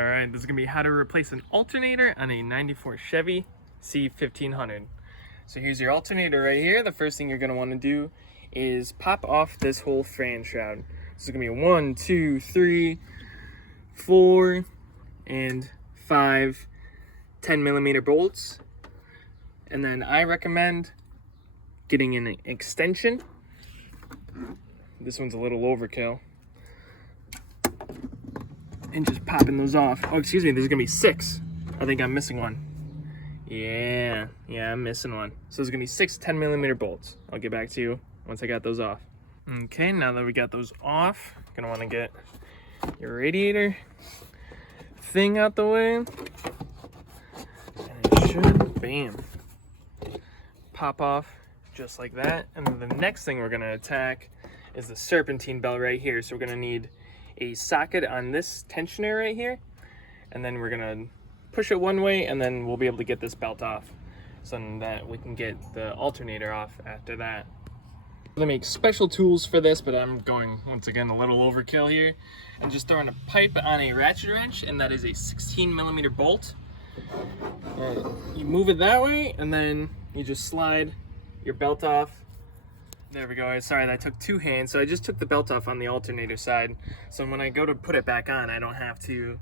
right. This is gonna be how to replace an alternator on a 94 Chevy C1500. So here's your alternator right here. The first thing you're gonna wanna do is pop off this whole fan shroud. This is gonna be 1, 2, 3, 4, and 5 10mm bolts. And then I recommend getting an extension. This one's a little overkill. And just popping those off. Oh, excuse me, there's gonna be 6. I think I'm missing one. Yeah, I'm missing one. So there's gonna be 6 10mm bolts. I'll get back to you once I got those off. Okay, now that we got those off, you're gonna wanna get your radiator thing out the way. And it should, bam, pop off just like that. And then the next thing we're gonna attack is the serpentine belt right here. So we're gonna need a socket on this tensioner right here, and then we're gonna push it one way, and then we'll be able to get this belt off so that we can get the alternator off after that. They make special tools for this, but I'm going once again a little overkill here and just throwing a pipe on a ratchet wrench, and that is a 16mm bolt. You move it that way, and then you just slide your belt off. There we go. Sorry, I took 2 hands, so I just took the belt off on the alternator side. So when I go to put it back on, I don't have to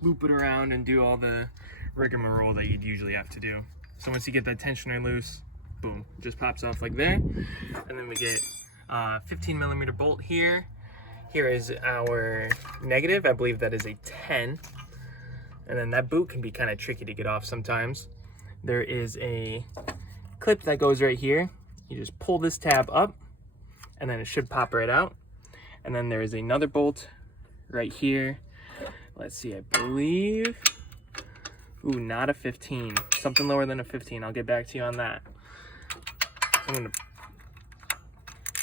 loop it around and do all the rigmarole that you'd usually have to do. So once you get that tensioner loose, boom, it just pops off like there. And then we get a 15mm bolt here. Here is our negative. I believe that is a 10. And then that boot can be kind of tricky to get off sometimes. There is a clip that goes right here. You just pull this tab up, and then it should pop right out. And then there is another bolt right here. Let's see, I believe, ooh, not a 15, something lower than a 15. I'll get back to you on that. I'm gonna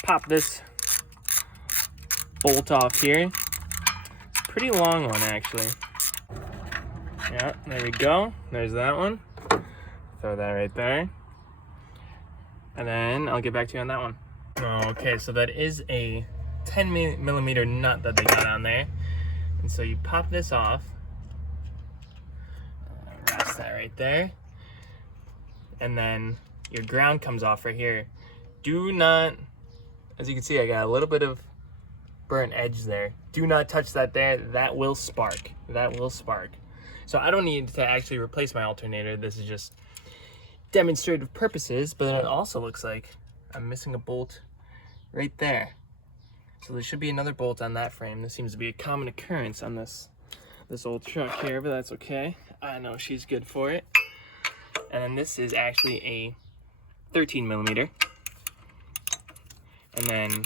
pop this bolt off here. It's a pretty long one, actually. Yeah, there we go. There's that one. Throw that right there. And then I'll get back to you on that one. Okay, so that is a 10mm nut that they got on there. And so you pop this off. Rest that right there. And then your ground comes off right here. Do not, as you can see, I got a little bit of burnt edge there. Do not touch that there. That will spark. That will spark. So I don't need to actually replace my alternator. This is just demonstrative purposes, but then it also looks like I'm missing a bolt right there. So there should be another bolt on that frame. This seems to be a common occurrence on this old truck here, but that's okay. I know she's good for it. And then this is actually a 13mm. And then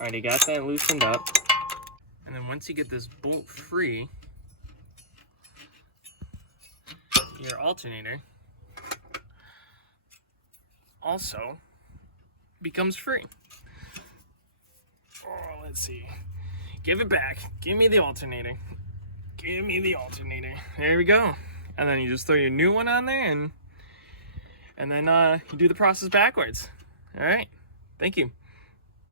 already got that loosened up. And then once you get this bolt free, your alternator also becomes free. Oh, let's see. Give it back. Give me the alternator. Give me the alternator. There we go. And then you just throw your new one on there, and then you do the process backwards. All right. Thank you.